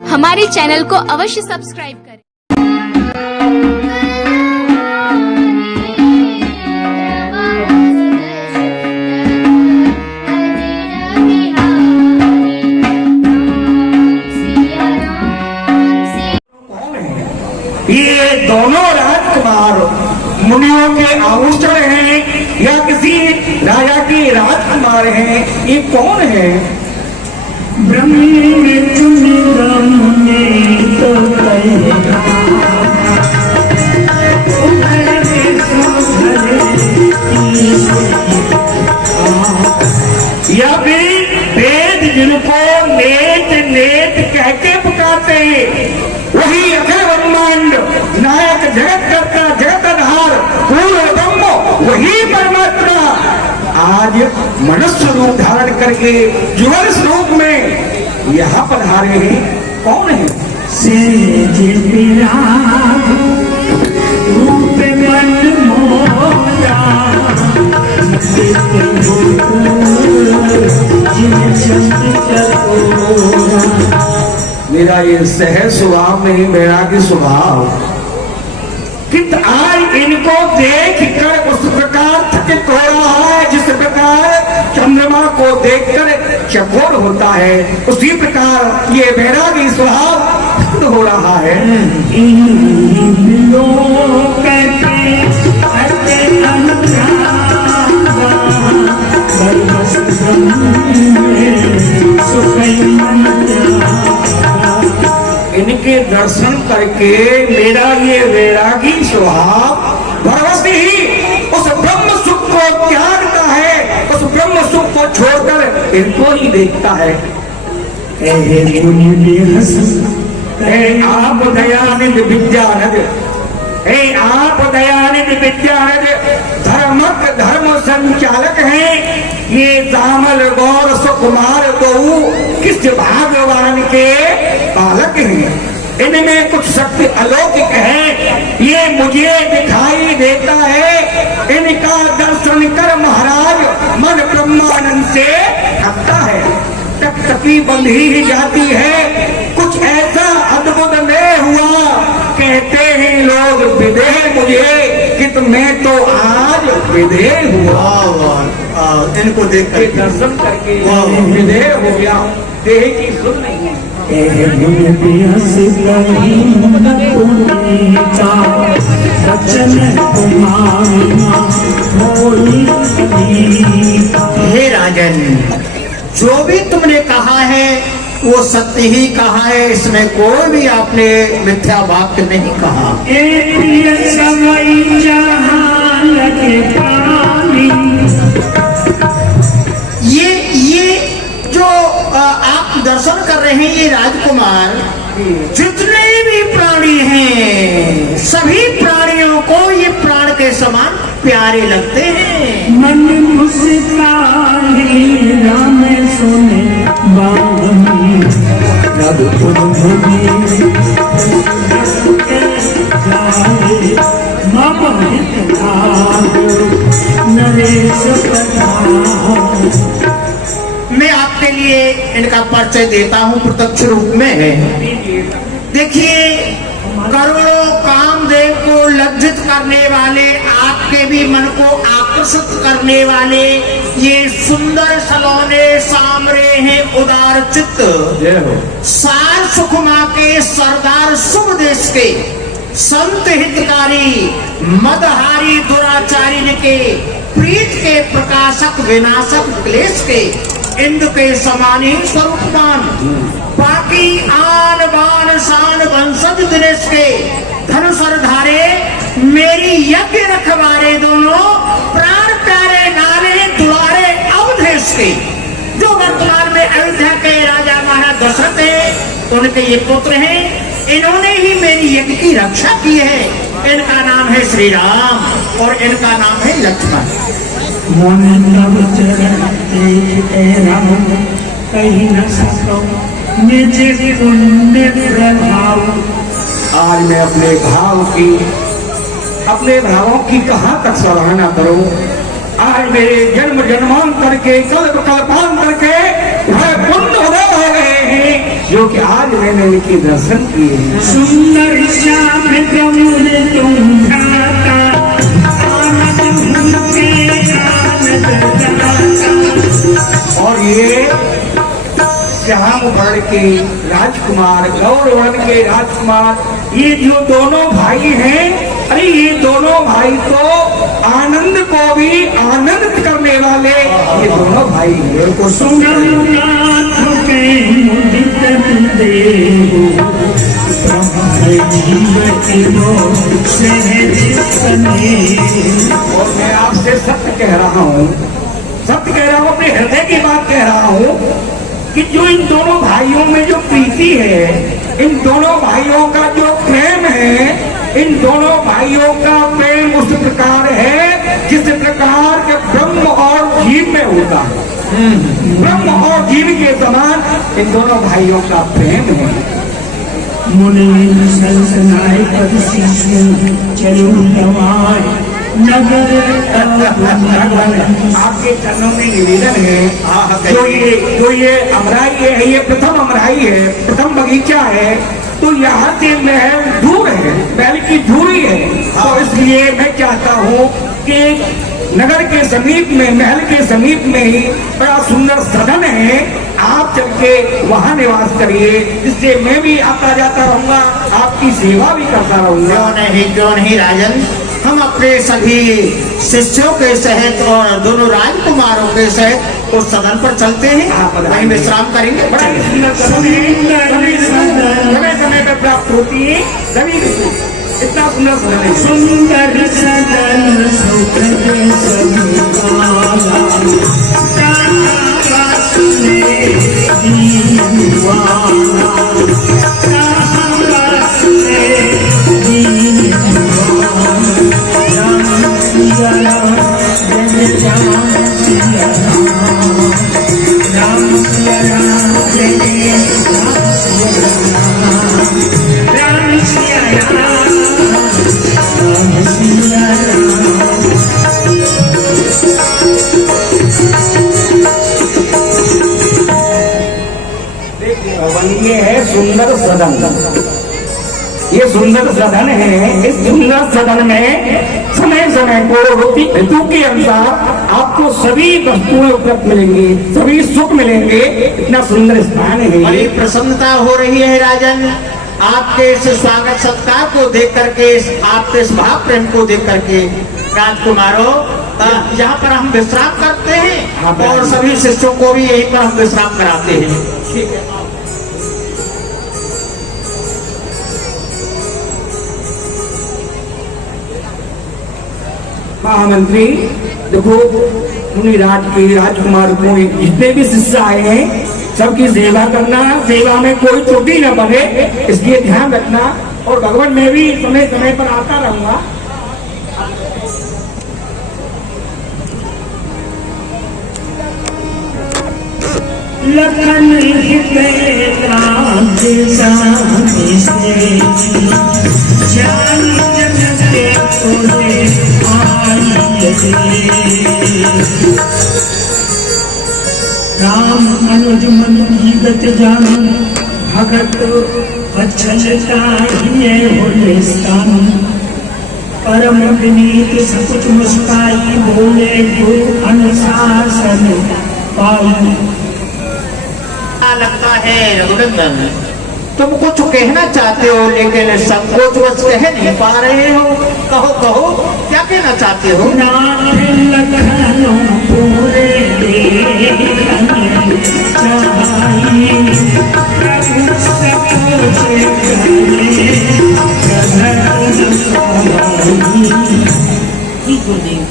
हमारे चैनल को अवश्य सब्सक्राइब करें। ये दोनों राजकुमार मुनियों के आभूषण हैं या किसी राजा के राजकुमार हैं? ये कौन है? या भी वेद जिनको नेत नेत कह के पुकारते, वही अखिल ब्रह्मांड नायक जगत करता जगत आधार पूर्ण ब्रह्म वही परमात्मा आज मनुष्य रूप धारण करके जुगल स्वरूप में यहाँ पधारे हैं। कौन है? मेरा ये सहज स्वभाव नहीं, मेरा की स्वभाव किंतु आज इनको देख कर उस प्रकार थकित हो रहा है जिस प्रकार चंद्रमा को देखकर चकोर होता है, उसी प्रकार ये वैरागी स्वभाव हो रहा है। इनके दर्शन करके मेरा ये वैरागी स्वभाव भरवती ही उस ब्रह्म सुख को त्यागता है, उस ब्रह्म सुख को छोड़कर इनको ही देखता है। आप दयानिधि विद्यानद, आप दयानिधि विद्यानद धर्मक धर्म संचालक हैं। ये दामल गौर सुकुमार दो किस भगवान के पालक हैं। इनमें कुछ शक्ति अलौकिक है, ये मुझे दिखाई देता है। इनका दर्शन कर महाराज मन ब्रह्मानंद से थकता है, टकटकी बंध ही जाती है। कुछ ऐसा अद्भुत नहीं हुआ, कहते हैं लोग विदेह मुझे कि मैं तो आज विदेह हुआ। इनको देख कर दर्शन करके विदेह हो गया हूँ, देह की सुध नहीं है। हे राजन, जो भी तुमने कहा है वो सत्य ही कहा है, इसमें कोई भी आपने मिथ्या वाक्य नहीं कहा। ये जो आप दर्शन कर रहे हैं ये राजकुमार, जितने भी प्राणी हैं सभी प्राणियों को ये प्राण के समान प्यारे लगते हैं। मन राम सुने मैं आपके लिए इनका परिचय देता हूँ, प्रत्यक्ष रूप में है। देखिए, करोड़ों कामदेव को लज्जित करने वाले, आपके भी मन को आकर्षित करने वाले ये सुंदर सलोने सामरे हैं उदार चित्त, सार सुखमा के सरदार शुभ देश के संत हितकारी मदहारी दुराचारी के प्रीत के प्रकाशक विनाशक क्लेश के इंद्र के समानी स्वरूपवान बाकी आन बान शान वंशज दिनेश के धनुषर धारे मेरी यज्ञ रखवारे दोनों प्राण प्यारे नाले दुलारे अवधेश के, जो वर्तमान में अयोध्या के राजा महाराज दशरथ है उनके ये पुत्र हैं। इन्होंने ही मेरी यज्ञ की रक्षा की है। इनका नाम है श्री राम और इनका नाम है लक्ष्मण। कहीं न सको निजे पुण्य प्रभाव। आज मैं अपने भावों की कहाँ तक सराहना करूं। आज मेरे जन्म जन्मांतर के कल्प कल्पांतर के वह पुण्य उदय हो गए हैं, जो कि आज मैं आपने इनके दर्शन किए। सुंदर श्याम गौर तुम भ्राता, आनंद उनके आनंद दाता। और ये श्याम वर्ण के राजकुमार, गौर वर्ण के राजकुमार, ये जो दोनों भाई हैं, अरे ये दोनों भाई तो आनंद को भी आनंदित करने वाले ये दोनों भाई हैं। को सुरनाथ के मुदित देव, ब्रह्म जीव सहज स्नेह। और मैं आपसे सत्य कह रहा हूँ, सत्य कह रहा हूँ, अपने हृदय की बात कह रहा हूँ कि जो इन दोनों भाइयों में जो प्रीति है, इन दोनों भाइयों का जो प्रेम है, इन दोनों भाइयों का प्रेम उस प्रकार है जिस प्रकार के ब्रह्म और जीव में होता है। ब्रह्म और जीव के समान इन दोनों भाइयों का प्रेम है। मुनि सनसनाए पद शिष्य चलो लवाए नगर। आपके चरणों में निवेदन है, जो ये अमराई है, ये प्रथम अमराई है, प्रथम बगीचा है, तो यहाँ से महल दूर है, महल की दूरी है, तो इसलिए मैं चाहता हूँ कि नगर के समीप में, महल के समीप में ही बड़ा सुंदर सदन है, आप चल के वहाँ निवास करिए, जिससे मैं भी आता जाता रहूंगा, आपकी सेवा भी करता रहूंगा। क्यों नहीं राजन, हम अपने सभी शिष्यों के सहित और दोनों राजकुमारों के सहित उस सदन पर चलते हैं, वहीं विश्राम करेंगे। बड़ा ही सुंदर सदन है, समय समय पर प्राप्त होती है, सभी इतना सुंदर सदन है। सुंदर सदन सुख दे सभी वाला, काश ले दीवाना, काश ले दीवाना। राम सिया राम, जय राम सिया राम, राम सिया राम, जय राम सिया राम, राम सिया राम, राम सिया राम। ये है सुंदर सदन, ये सुंदर सदन है। इस सुंदर सदन में समय समय को ऋतु के अनुसार आपको सभी वस्तुएं उपलब्ध मिलेंगी, सभी सुख मिलेंगे। इतना सुंदर स्थान है। बड़ी प्रसन्नता हो रही है राजन, आपके इस स्वागत सत्कार को देख करके, आपके इस भाव प्रेम को देख करके। राजकुमारों, यहाँ पर हम विश्राम करते हैं और सभी शिष्यों को भी यहीं पर हम विश्राम कराते हैं। ठीक है। महामंत्री देखो, मुनिराज के राजकुमार को जितने भी शिष्य आए हैं, सबकी सेवा करना, सेवा में कोई त्रुटि न बने, इसलिए ध्यान रखना। और भगवान मैं भी समय समय पर आता रहूंगा। लखन राम अनुज मन जीवत जान, भगत वत्सल काहिए होले स्थान। परम विनीत सकुच मुस्काई, बोले गुरु अनुशासन पाई। लगता है रघुनंदन, तुम कुछ कहना चाहते हो लेकिन संकोचवश कह नहीं पा रहे हो। कहो कहो, क्या कहना चाहते हो? नाथ लखनऊ पूरे देखन चाहिए, प्रभु सकोच करे गुरुदेव,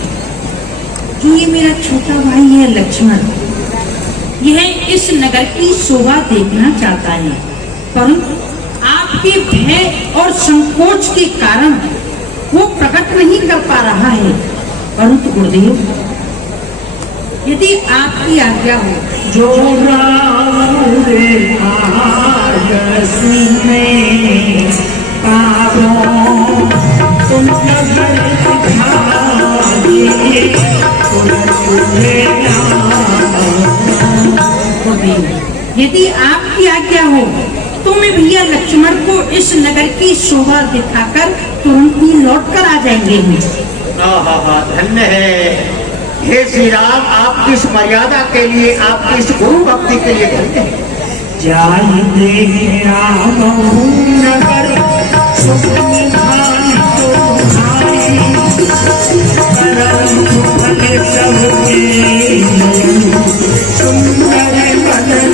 जो ये मेरा छोटा भाई है लक्ष्मण, यह इस नगर की शोभा देखना चाहता है, परंतु आपके भय और संकोच के कारण वो प्रकट नहीं कर पा रहा है। परंतु गुरुदेव, यदि आपकी आज्ञा हो, जो रावरे आगस में पावो, तुम नगर दिखाइए, गुरुदेव, यदि आपकी आज्ञा हो तो मैं भैया लक्ष्मण को इस नगर की शोभा दिखाकर तुरंत ही लौट कर आ जाएंगे। धन्य है हे श्री राम, आपकी इस मर्यादा के लिए, आपकी इस गुरु भक्ति के लिए धन्य है। जाई देख आवहु नगर सुख निधान तुम्हारी, परम फल सबके सुंदर बदन।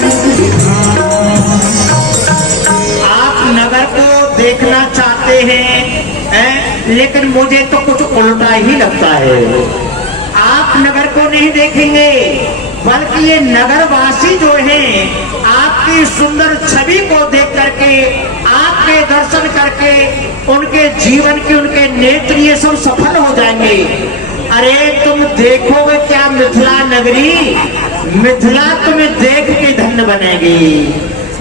आप नगर को देखना चाहते हैं, लेकिन मुझे तो कुछ उल्टा ही लगता है। आप नगर को नहीं देखेंगे, बल्कि ये नगरवासी जो हैं आपकी सुंदर छवि को देख करके, आपके दर्शन करके उनके जीवन के, उनके नेत्र ये सब सफल हो जाएंगे। अरे तुम देखोगे क्या मिथिला नगरी, मिथिला तुम्हें देख के धन्य बनेगी।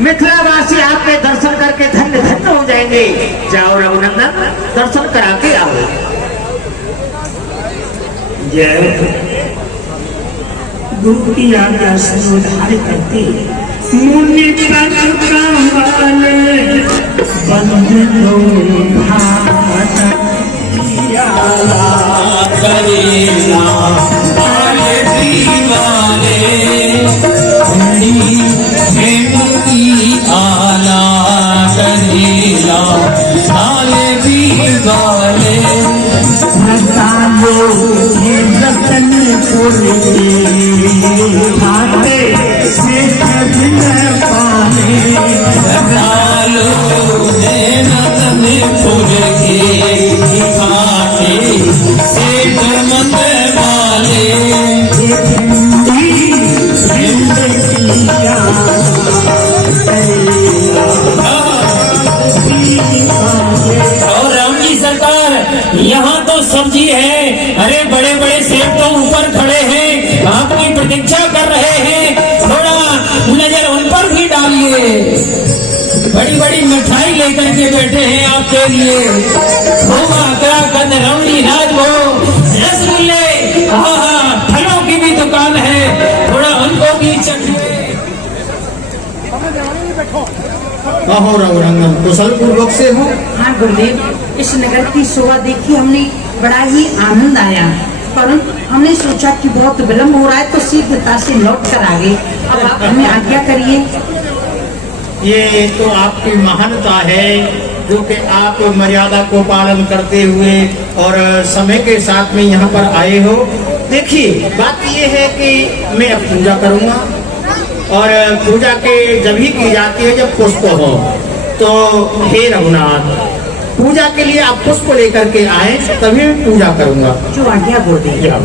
मिथिलावासी आपके दर्शन करके धन्य धन्य हो जाएंगे। जाओ रघुनंदन, दर्शन करा के आओ। जय गुरु की आज्ञा से उद्धार करते मुनि तन कमल बंधनो भात पियाला करेला बाले दीवाने की आला करेला बाले दीवाने रतन खाते से पाने रतन खाते से मन वाले और राम जी सरकार, यहाँ तो सब्जी है। अरे बड़े बड़े सेब तो ऊपर खड़े हैं, आपकी प्रतीक्षा कर रहे हैं, थोड़ा नजर उन पर भी डालिए। बड़ी बड़ी मिठाई लेकर के बैठे हैं आपके लिए, रमणी राजभो रसगुल्ले, फलों की भी दुकान है, थोड़ा उनको भी चखिए। कहो रघुनंदन, कुशल पूर्वक से हो? हाँ गुरुदेव, इस नगर की शोभा देखी हमने बड़ा ही आनंद आया, परंतु हमने सोचा कि बहुत विलंब हो रहा है तो शीघ्रता से लौट कर आ गए। अब आप हमें आज्ञा करिए। ये तो आपकी महानता है जो कि आप मर्यादा को पालन करते हुए और समय के साथ में यहाँ पर आए हो। देखिए बात ये है कि मैं अब पूजा करूँगा, और पूजा के जब ही की जाती है जब पुष्प हो। तो हे रघुनाथ, पूजा के लिए आप पुष्प लेकर के आए तभी मैं पूजा करूँगा। जो आज्ञा गुरुदेव।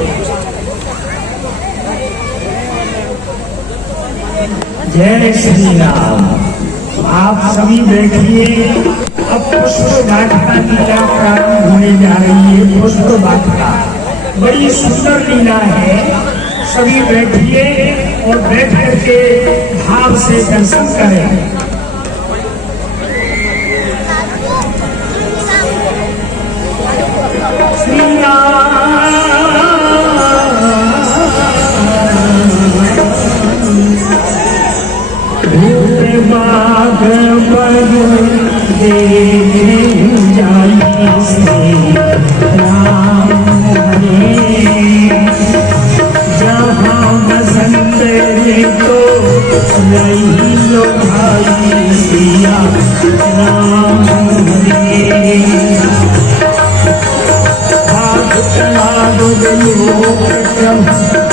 जय श्री राम। आप सभी बैठिए। अब पुष्प वाटिका लीला प्रारंभ होने जा रही है। पुष्प वाटिका बड़ी सुंदर लीला है। सभी बैठिए और बैठ करके भाव से दर्शन करें। श्री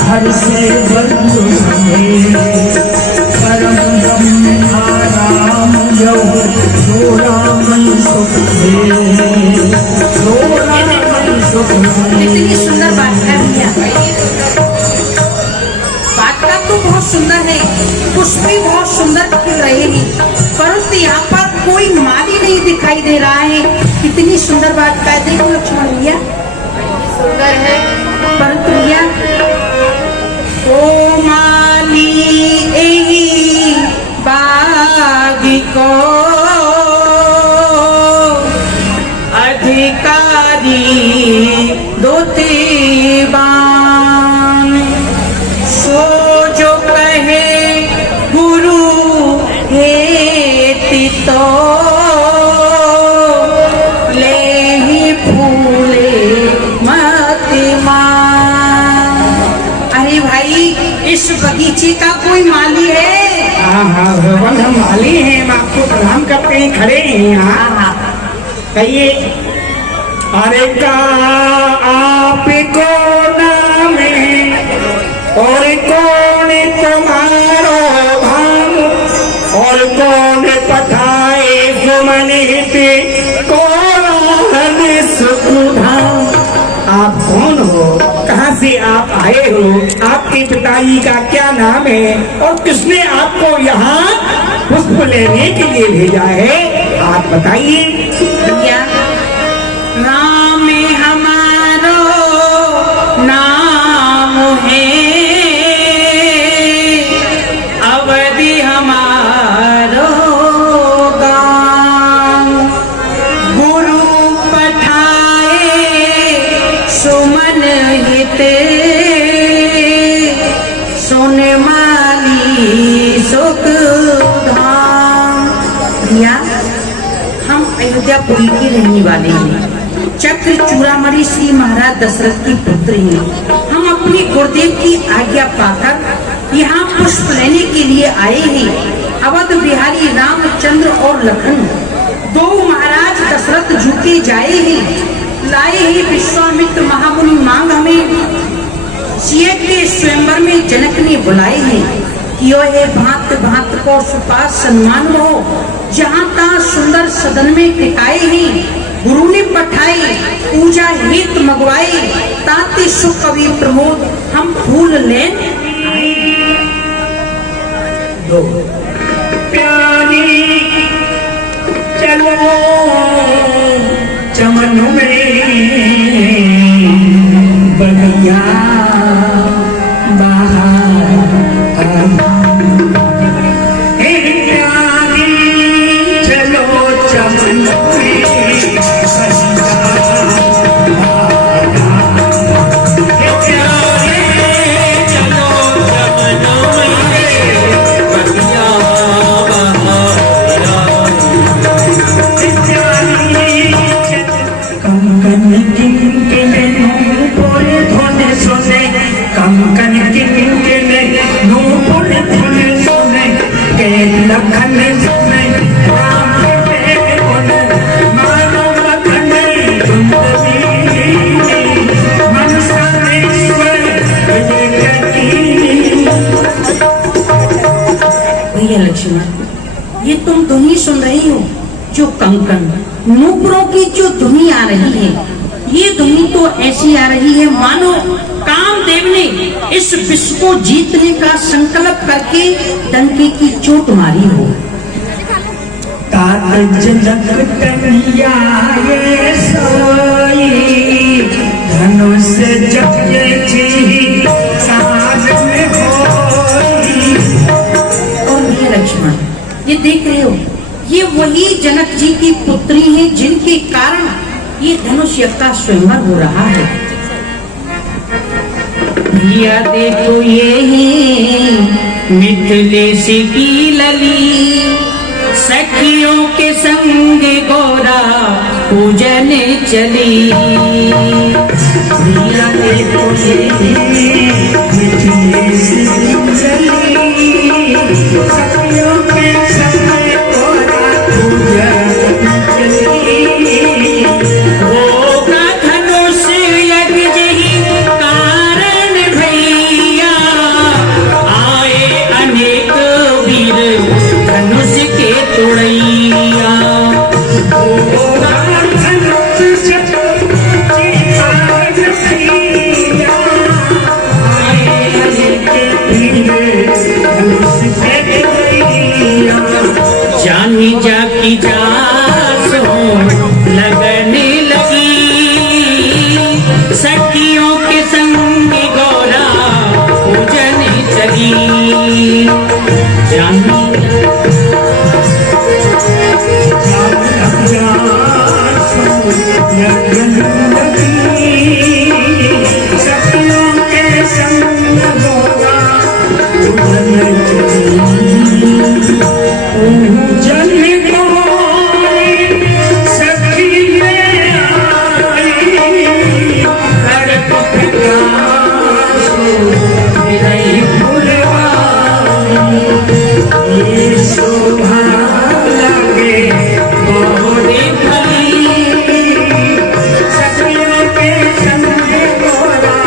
हर से बंधु परम राम जो कितनी सुंदर वाटिका वाटिका तो बहुत सुंदर है, पुष्प भी बहुत सुंदर खिल रहे हैं, परंतु यहाँ पर कोई माली नहीं दिखाई दे रहा है। कितनी सुंदर वाटिका है, देखो लक्ष्मण भैया, सुंदर है, परंतु भैया ओ माली एही बाग को अधिकारी दोते बान, सो जो कहे गुरु हेती तो ले ही फूले मत मां। अरे भाई, इस बगीचे का कोई माली है? हाँ हाँ भगवान, हम माली हैं, हम आपको प्रणाम करते हैं, खड़े हैं यहाँ। कहिए। अरे का आपको नाम है और कौन तुम्हारो भाम और कौन पठाए सुमन हिते कौन सुधाम। आप कौन हो, कहाँ से आप आए हो, आपके पिताजी का क्या नाम है और किसने आपको यहाँ पुष्प लेने के लिए भेजा है, आप बताइए। भैया, राम हमारो नाम है, अवधि हमारो गाँव, गुरु पठाए सुमन हिते सुन माली सुख धाम। भैया, हम अयोध्यापुरी के रहने वाले हैं, चक्र चूड़ामणि श्री महाराज दशरथ की पुत्री हैं। हम अपने गुरुदेव की आज्ञा पाकर यहाँ पुष्प लेने के लिए आए हैं। अवध बिहारी रामचंद्र और लखन दो महाराज दशरथ झुके जाए हैं, लाए हैं विश्वामित्र महामुनि मांग हमें। सिया के स्वयंवर में जनक ने बुलाए हैं कि ये भांत भांत को सुपास सम्मान हो, जहाँ तहाँ सुंदर सदन में टिकाए हैं। गुरु ने पठाए पूजा हित मंगवाए, ताते सुख कवि प्रमोद हम फूल लेन दो प्यारी चलो चमन में बनिया बाहर हे प्यारी चलो चमन लक्ष्मण, ये तुम धुनी सुन रही हो, जो कंकन नूपुरों की जो धुनी आ रही है, ये धुनी तो ऐसी आ रही है मानो कामदेव ने इस विश्व को जीतने का संकल्प करके डंके की चोट मारी हो। धनुष लक्ष्मण, ये देख रहे हो, ये वही जनक जी की पुत्री है जिनके कारण ये धनुष यज्ञ का स्वयंवर हो रहा है। भैया देखो, ये है मिथिलेश की लली, सखियों के संग गौरा पूजन चली। भैया देखो, ये मिथिलेश की लली, सखियों के संग गौरा पूजन चली। होगा धनुष यज्ञ यही कारण भैया, आए अनेक वीर धनुष के तोड़ैया। होगा धनुष यज्ञ कारण भैया, आए अनेक वीर धनुष के तोड़ैया। जानी जा की जास हो लगने लगी, सखियों के संग गौरा पूजन चली। जानी जन्म शोभा लगे मोरे भली, सखियों के संग गोरा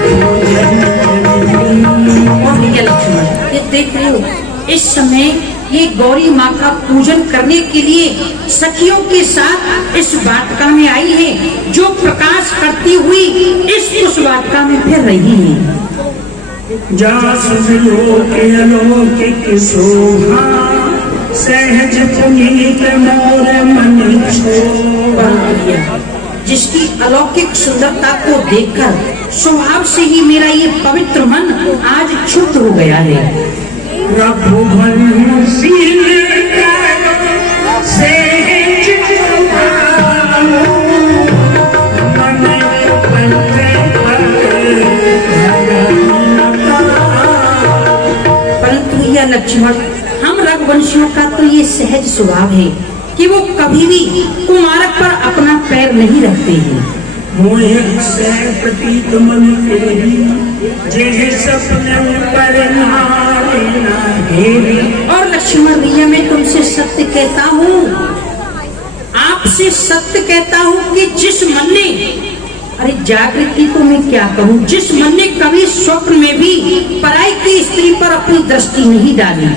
पूजन करी। और भैया लक्ष्मण, ये देख रहे हो, इस समय ये गौरी माँ का पूजन करने के लिए सखियों के साथ इस वाटिका में आई है, जो प्रकाश करती हुई उस वाटिका में फिर रही है। जा सुनियो के अलौकिक शोभा, सहज पुनीत मोर मन छोभा। जिसकी अलौकिक सुंदरता को देखकर स्वभाव से ही मेरा ये पवित्र मन आज क्षुब्ध हो गया है। रघुवंशील सहज सुभाऊ, मन परंतु यह लक्ष्मण, हम रघुवंशियों का तो ये सहज स्वभाव है कि वो कभी भी कुमारक पर अपना पैर नहीं रखते हैं। मोह से प्रतीत मन तेरी, जय सपने पर नारी नारी। और लक्ष्मण भैया, मैं तुमसे सत्य कहता हूँ, आपसे सत्य कहता हूँ कि जिस मन ने, अरे जागृति तो मैं क्या कहूँ, जिस मन ने कभी स्वप्न में भी पराई की स्त्री पर अपनी दृष्टि नहीं डाली,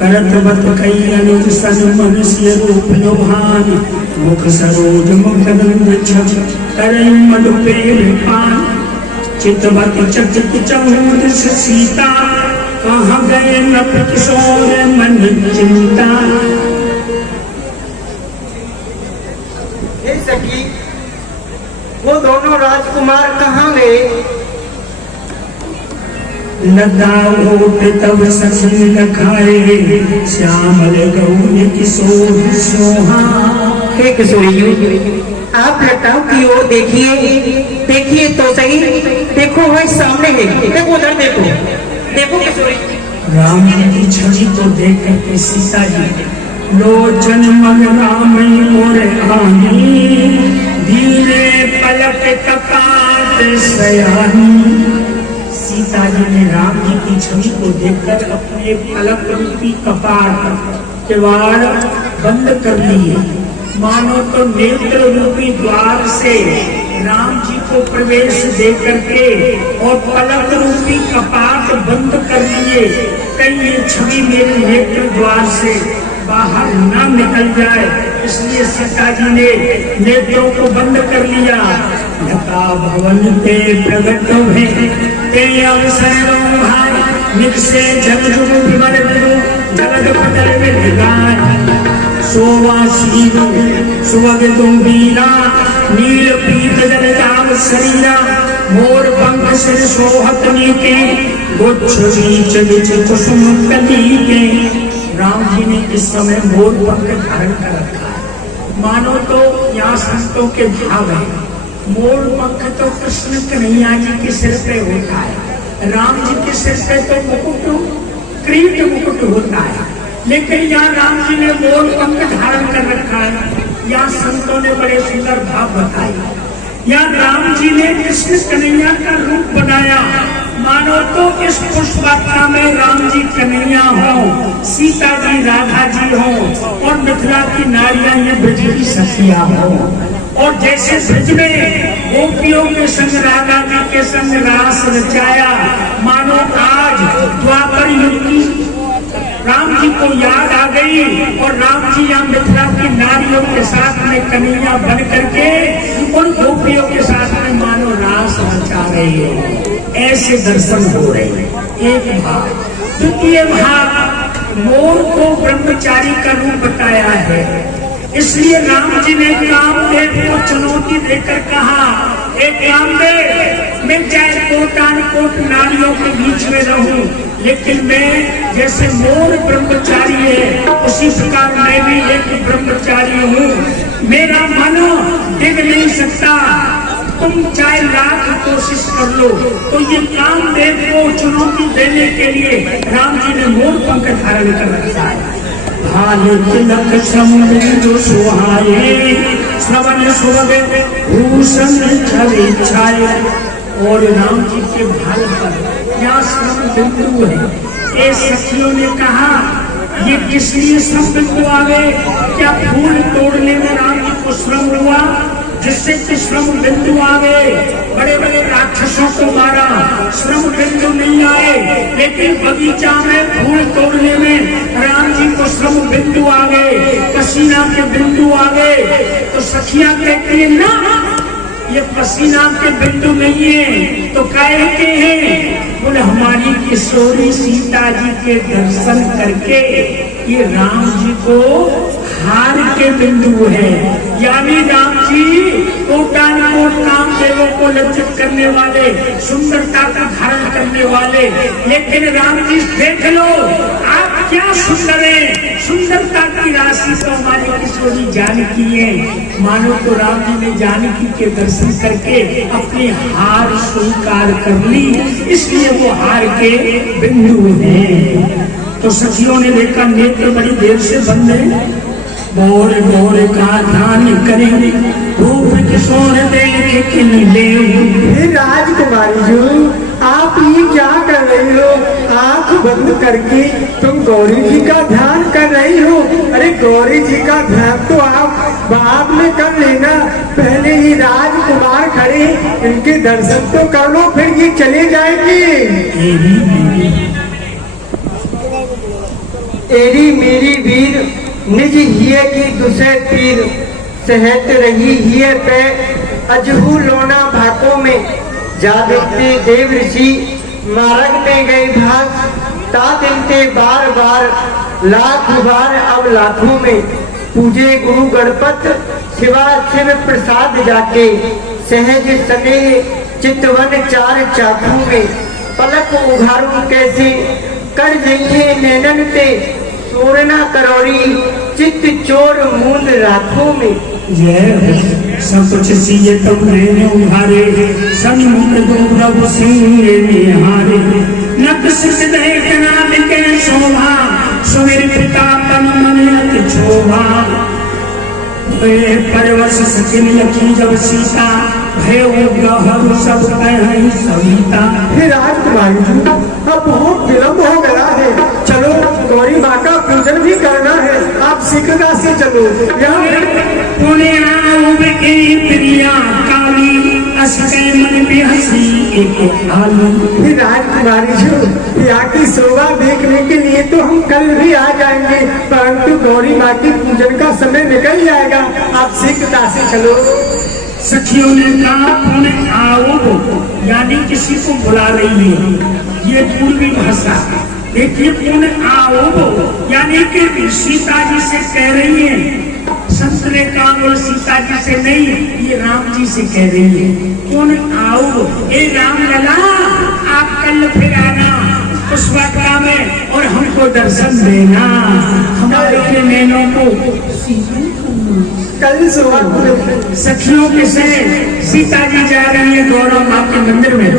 करत बत कई अनुज सन मनुष्य रूप लोभान, मुख सरोज मुखदंड छप करई मधु प्रेम पान। चितवत चकित चहुद सीता, कहाँ गए नप किशोर मन चिंता। हे सखी, वो दोनों राजकुमार कहाँ गए? लदाओट तब सखी लखाए, श्यामल गौर किशोर सोहा। हे किशोरियों, आप लताओं की ओर देखिए, देखिए तो सही, देखो वही सामने है, देखो उधर देखो, देखो किशोरी। राम जी की छवि को देख करके सीता जी लोचन मग राम मोरे आनी, धीरे पलक कपाट सयानी। सीता जी ने राम जी की छवि को देखकर अपने पलक रूपी कपाट किवाड़ बंद कर लिए, मानो तो नेत्र रूपी द्वार से राम जी को प्रवेश दे करके और पलक रूपी कपाट बंद कर लिए, कहीं ये छवि मेरे नेत्र द्वार से बाहर न निकल जाए, इसलिए सीता जी ने नेत्रों को बंद कर लिया। लता भवन ते प्रगट हुए ते अवसर भाई, निकसे जग जुग विमल गुरु जगत पटल में गाय। सोवासी सुवग तुम बीरा, नील पीत जल जाम शरीरा, मोर पंख सिर सोहत नीके, गुच्छ बीच बीच कुसुम कली के। राम जी ने इस समय मोर पंख धारण कर रखा है, मानो तो यहाँ संतों के भाव है। मोर पंख तो कृष्ण कन्हैया जी के सिर पे होता है, राम जी के सिर पे तो मुकुट, क्रीट मुकुट होता है, लेकिन यहाँ राम जी ने मोर पंख धारण कर रखा है। यहाँ संतों ने बड़े सुंदर भाव बताए। यहाँ राम जी ने कृष्ण कन्हैया का रूप बनाया, मानो तो इस पुष्पवाटिका में राम जी कन्हैया हो, सीता जी राधा जी हो, और मिथिला की नारियां ये ब्रज की सखियां हो। और जैसे ब्रज में गोपियों के संग राधा जी के संग रास रचाया, मानो आज द्वापर युग की राम जी को याद आ गई और राम जी यहाँ मिथिला की नारियों के साथ में कन्हैया बन करके उन गोपियों के साथ में मानो रास रचा रहे हैं। ऐसे दर्शन हो रहे हैं। एक भाव। द्वितीय भाव, मोर को ब्रह्मचारी का रूप बताया है, इसलिए राम जी ने कामदेव को चुनौती देकर कहा, एक कामदेव, मैं चाहे कोटान कोट नारियों के बीच में रहूं, लेकिन मैं जैसे मोर ब्रह्मचारी है उसी प्रकार मैं भी एक ब्रह्मचारी हूँ। मेरा मन डिग नहीं सकता, तुम चाहे लाख कोशिश कर लो। तो ये कामदेव को चुनौती देने के लिए राम जी ने मोर पंख धारण कर रखा है। भाले तिलक समुद्र सुहाए, श्रवण सुभग भूषण छवि छाए। और राम जी के भाल पर यहाँ श्रवण बिंदु है, ये सखियों ने कहा ये किस लिए श्रम बिंदु आवे? क्या फूल तोड़ने में राम जी को श्रम हुआ जिससे कि श्रम बिंदु आवे? बड़े बड़े राक्षसों को मारा, श्रम बिंदु नहीं आए, लेकिन बगीचा में फूल तोड़ने में राम जी को श्रम बिंदु आ गए, पसीना के बिंदु आ गए। तो सखियां कहती है ना ये पसीना के बिंदु नहीं है, तो काहे के हैं? बोले हमारी किशोरी सीता जी के दर्शन करके ये राम जी को हार के बिंदु है। यानी राम जी कोटान कोट कामदेवों को लज्जित करने वाले, सुंदरता का धारण करने वाले, लेकिन राम जी देख लो आप क्या सुंदर है, सुंदरता की राशि तो हमारी किशोरी जानकी है। मानो तो राम जी ने जानकी के दर्शन करके अपनी हार स्वीकार कर ली, इसलिए वो हार के बिंदु हैं। तो सखियों ने देखा नेत्र बड़ी देर से बंद है, बोर बोर का ध्यान करेंगे, रूप किशोर देख के ले। राजकुमारी जी आप ये क्या कर रही हो? आंख बंद करके तुम गौरी जी का ध्यान कर रही हो। अरे गौरी जी का ध्यान तो आप बाद में कर लेना, पहले ही राजकुमार खड़े, इनके दर्शन तो कर लो, फिर ये चले जाएंगे। एरी मेरी वीर निज हिये की दुसे तीर, सहत रही हिये पे अजहू लोना भाकों में, जा देखते देव ऋषि मार्ग में गए भाग, ता दिनते बार बार लाख बार अब लाखों में, पूजे गुरु गणपत शिवा शिव प्रसाद जाके, सहज स्नेह चितवन चार चाखों में, पलक उघारू कैसे कर जइए नैनन पे, तोड़ना करौरी चित्त चोर मूंद रातों में। जय सब कुछ सीए तुम नैने उभारे, सन्मुख दो प्रभु सिंह निहारे, नक सिर देख नाद के शोभा, सुमिर पिता तन मन अति क्षोभा। परवश सचिन लखी जब सीता, भय उग्रह सब कहीं सविता। हे राजकुमारी जी अब बहुत विलम्ब हो गया है, चलो गौरी माँ का पूजन भी करना है, आप शीघ्रता से चलो। पुण्य प्रिया काली, असके मन में हंसी एक आलू। हे राजकुमारी जी यहाँ की शोभा देखने के लिए तो हम कल भी आ जाएंगे, परंतु गौरी माँ की पूजन का समय निकल जाएगा, आप शीघ्रता से चलो। सखियों ने कहा पुण्य आओ, यानी किसी को बुला रही है, ये पूर्वी भाषा। देखिए पुण्य आओ यानी कि सीता जी से कह रही है, संत ने कहा और सीता जी से नहीं, ये राम जी से कह रही है। पुण्य आओ, ए राम लला आप कल फिर आना उस वाटिका में और हमको दर्शन देना, हमारे नैनों को कल सुबह। सखियों के से सीता जी जा रही है गौरव माँ के मंदिर में।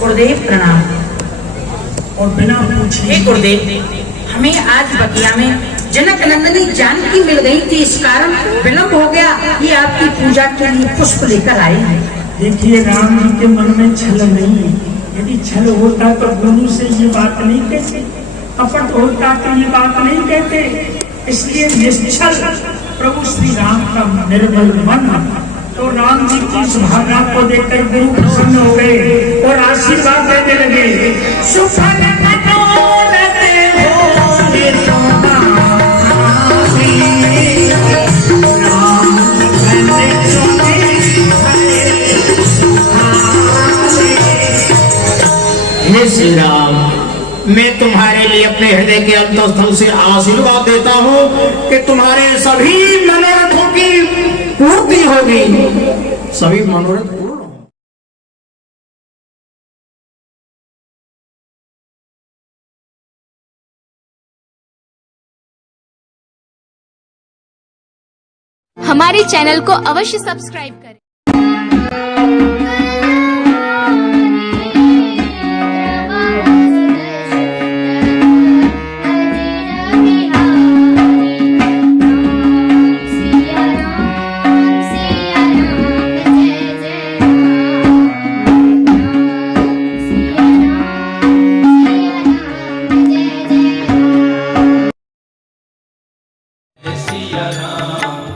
गुरुदेव प्रणाम। और बिना पूछे गुरुदेव हमें आज बगिया में जनक नंदनी जानकी मिल गई थी, इस कारण विलम्ब हो गया, ये आपकी पूजा के लिए पुष्प लेकर आए हैं। देखिए राम जी के मन में छल नहीं है, यदि छल होता तो गुरु से ये बात नहीं कहते, कपट होता तो ये बात नहीं कहते, इसलिए निश्चल प्रभु श्री राम का निर्मल मन। तो राम जी की इस भावना को देखकर गुरु प्रसन्न हो गए और आशीर्वाद देने लगे। सुफल मनोरथ हो रे मैं अपने हृदय के अंतस्थल से आशीर्वाद देता हूँ कि तुम्हारे सभी मनोरथों की पूर्ति होगी, सभी मनोरथ पूर्ण होंगे। हमारे चैनल को अवश्य सब्सक्राइब करें। सिया राम